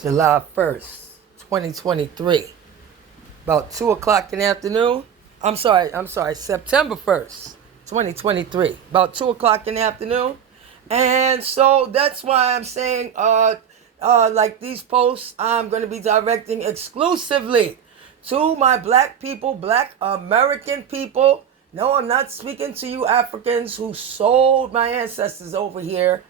July 1st, 2023. About 2 o'clock in the afternoon. I'm sorry, September 1st, 2023. About 2 o'clock in the afternoon. And so that's why I'm saying, like these posts, I'm going to be directing exclusively to my black people, black American people. No, I'm not speaking to you Africans who sold my ancestors over here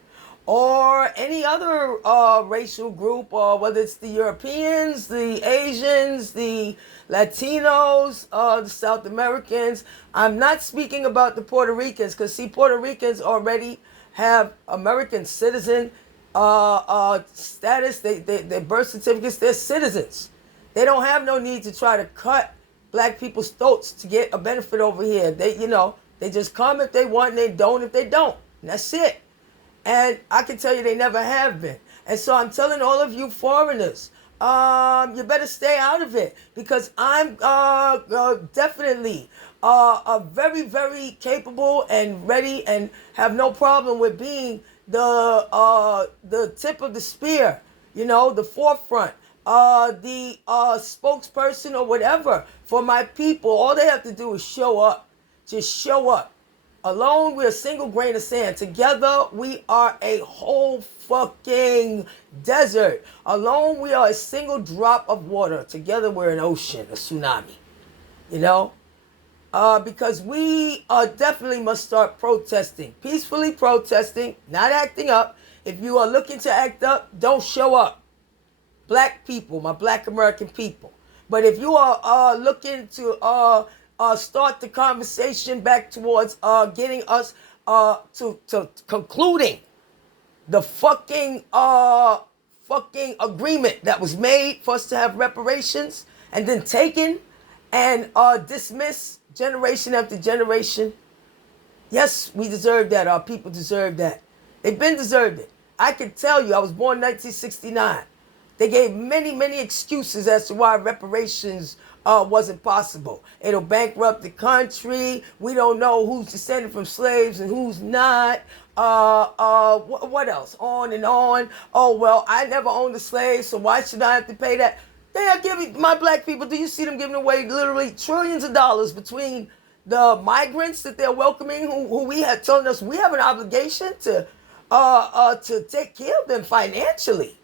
or any other racial group, or whether it's the Europeans, the Asians, the Latinos, the South Americans. I'm not speaking about the Puerto Ricans, because see, Puerto Ricans already have American citizen status. Their birth certificates, they're citizens. They don't have no need to try to cut black people's throats to get a benefit over here. They just come if they want and they don't if they don't. And that's it. And I can tell you they never have been. And so I'm telling all of you foreigners, you better stay out of it, because I'm definitely very, very capable and ready and have no problem with being the tip of the spear, the forefront, the spokesperson or whatever for my people. All they have to do is show up. Just show up. Alone, we're a single grain of sand. Together, we are a whole fucking desert. Alone, we are a single drop of water. Together, we're an ocean, a tsunami. Because we definitely must start protesting. Peacefully protesting, not acting up. If you are looking to act up, don't show up. Black people, my black American people. But if you are looking to start the conversation back towards getting us to concluding the fucking agreement that was made for us to have reparations and then taken and dismissed generation after generation. Yes, we deserve that. Our people deserve that. They've been deserved it. I can tell you, I was born in 1969. They gave many, many excuses as to why reparations wasn't possible. It'll bankrupt the country. We don't know who's descended from slaves and who's not. What else? On and on. Oh, well, I never owned a slave, so why should I have to pay that? They are giving my black people, do you see them giving away literally trillions of dollars between the migrants that they're welcoming, who we had telling us we have an obligation to take care of them financially.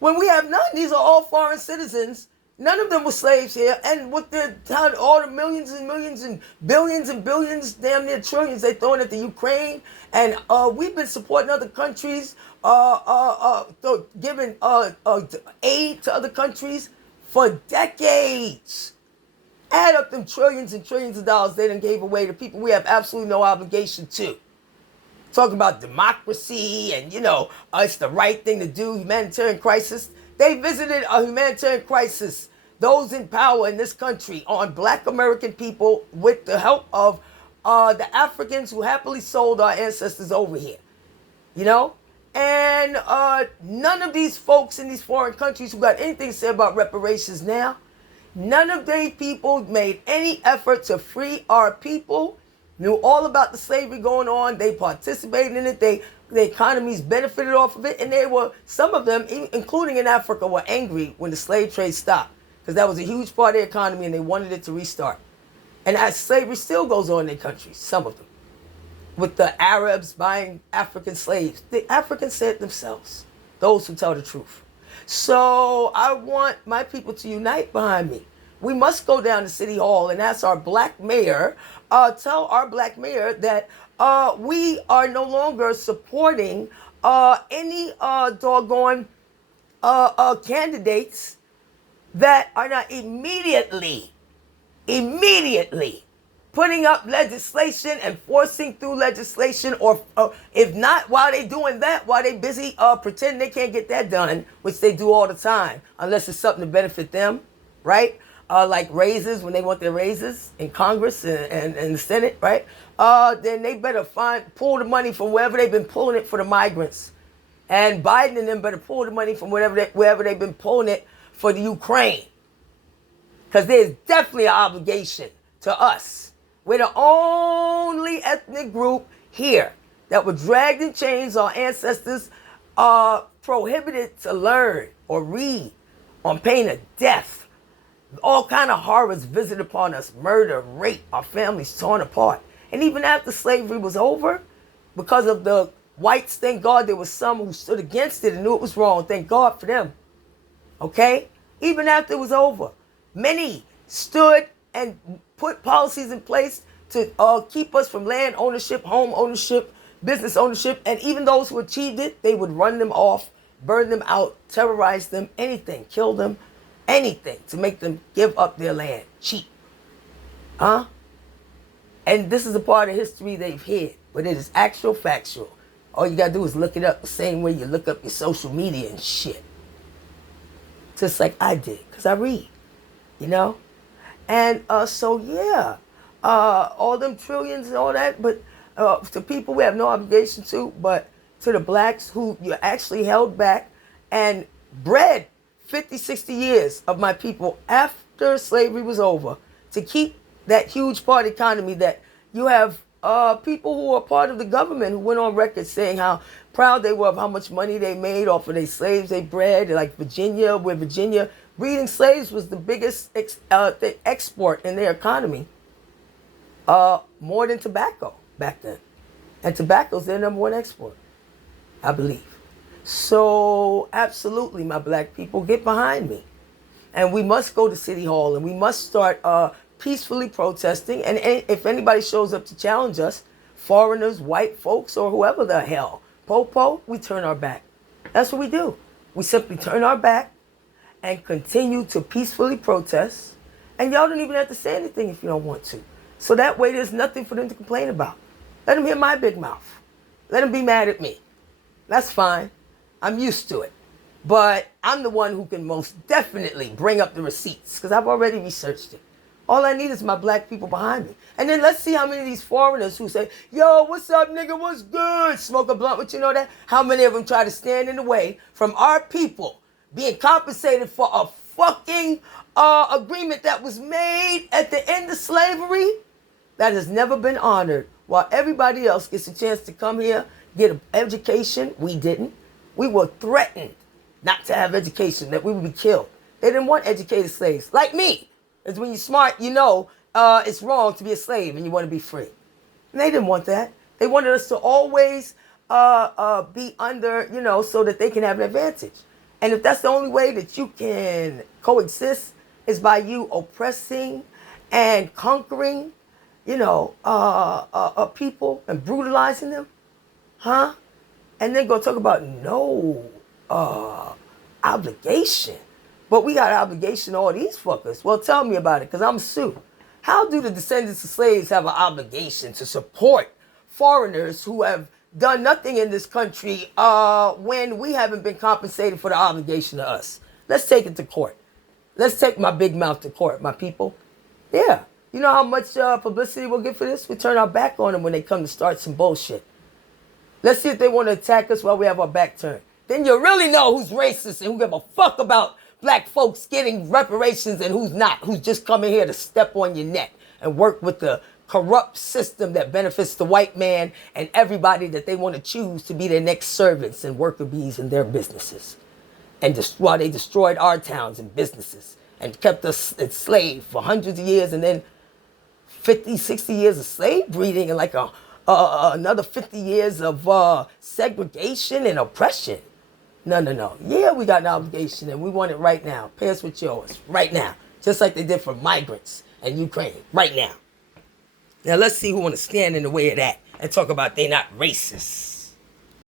When we have none, these are all foreign citizens. None of them were slaves here. And with their all the millions and millions and billions, damn near trillions they throwing at the Ukraine. And we've been supporting other countries, giving aid to other countries for decades. Add up them trillions and trillions of dollars they done gave away to people we have absolutely no obligation to. Talking about democracy and, it's the right thing to do, humanitarian crisis. They visited a humanitarian crisis, those in power in this country, on black American people with the help of the Africans who happily sold our ancestors over here. And none of these folks in these foreign countries who got anything to say about reparations now, none of these people made any effort to free our people. Knew all about the slavery going on. They participated in it. The economies benefited off of it. And some of them, including in Africa, were angry when the slave trade stopped, because that was a huge part of the economy and they wanted it to restart. And as slavery still goes on in their countries, some of them, with the Arabs buying African slaves. The Africans said themselves, those who tell the truth. So I want my people to unite behind me. We must go down to City Hall and ask our black mayor, tell our black mayor that we are no longer supporting any doggone candidates that are not immediately putting up legislation and forcing through legislation, or if not, while they doing that, while they busy pretending they can't get that done, which they do all the time, unless it's something to benefit them, right? Like raises, when they want their raises in Congress and the Senate, right? Then they better pull the money from wherever they've been pulling it for the migrants. And Biden and them better pull the money from wherever they've been pulling it for the Ukraine. Because there's definitely an obligation to us. We're the only ethnic group here that were dragged in chains, our ancestors, prohibited to learn or read on pain of death. All kind of horrors visited upon us, murder, rape, our families torn apart. And even after slavery was over, because of the whites, thank God there was some who stood against it and knew it was wrong. Thank God for them. Okay? Even after it was over, many stood and put policies in place to keep us from land ownership, home ownership, business ownership. And even those who achieved it, they would run them off, burn them out, terrorize them, anything, kill them, anything to make them give up their land cheap. Huh? And this is a part of history they've hid, but it is actual factual. All you gotta do is look it up the same way you look up your social media and shit. Just like I did, because I read, you know? And so, yeah, all them trillions and all that, but to people we have no obligation to, but to the blacks who you actually held back and bred 50, 60 years of my people after slavery was over to keep that huge part economy that you have people who are part of the government who went on record saying how proud they were of how much money they made off of their slaves they bred, like Virginia, where Virginia breeding slaves was the biggest export in their economy, more than tobacco back then. And tobacco's their number one export, I believe. So absolutely, my black people, get behind me. And we must go to City Hall and we must start peacefully protesting. And if anybody shows up to challenge us, foreigners, white folks, or whoever the hell, Popo, we turn our back. That's what we do. We simply turn our back and continue to peacefully protest. And y'all don't even have to say anything if you don't want to. So that way there's nothing for them to complain about. Let them hear my big mouth. Let them be mad at me. That's fine. I'm used to it. But I'm the one who can most definitely bring up the receipts because I've already researched it. All I need is my black people behind me. And then let's see how many of these foreigners who say, yo, what's up, nigga, what's good? Smoke a blunt, but you know that? How many of them try to stand in the way from our people being compensated for a fucking agreement that was made at the end of slavery that has never been honored, while everybody else gets a chance to come here, get an education. We didn't. We were threatened not to have education, that we would be killed. They didn't want educated slaves, like me. Because when you're smart, you know it's wrong to be a slave and you want to be free. And they didn't want that. They wanted us to always be under, you know, so that they can have an advantage. And if that's the only way that you can coexist is by you oppressing and conquering, you know, people and brutalizing them, huh? And then go talk about no obligation. But we got an obligation to all these fuckers. Well, tell me about it, because I'm Sue. How do the descendants of slaves have an obligation to support foreigners who have done nothing in this country when we haven't been compensated for the obligation to us? Let's take it to court. Let's take my big mouth to court, my people. Yeah. You know how much publicity we'll get for this? We turn our back on them when they come to start some bullshit. Let's see if they want to attack us while we have our back turned. Then you really know who's racist and who give a fuck about black folks getting reparations and who's not, who's just coming here to step on your neck and work with the corrupt system that benefits the white man and everybody that they want to choose to be their next servants and worker bees in their businesses. And while they destroyed our towns and businesses and kept us enslaved for hundreds of years, and then 50, 60 years of slave breeding and like another 50 years of segregation and oppression. No. Yeah, we got an obligation and we want it right now. Pay us with yours right now. Just like they did for migrants and Ukraine right now. Now let's see who want to stand in the way of that and talk about they not racist.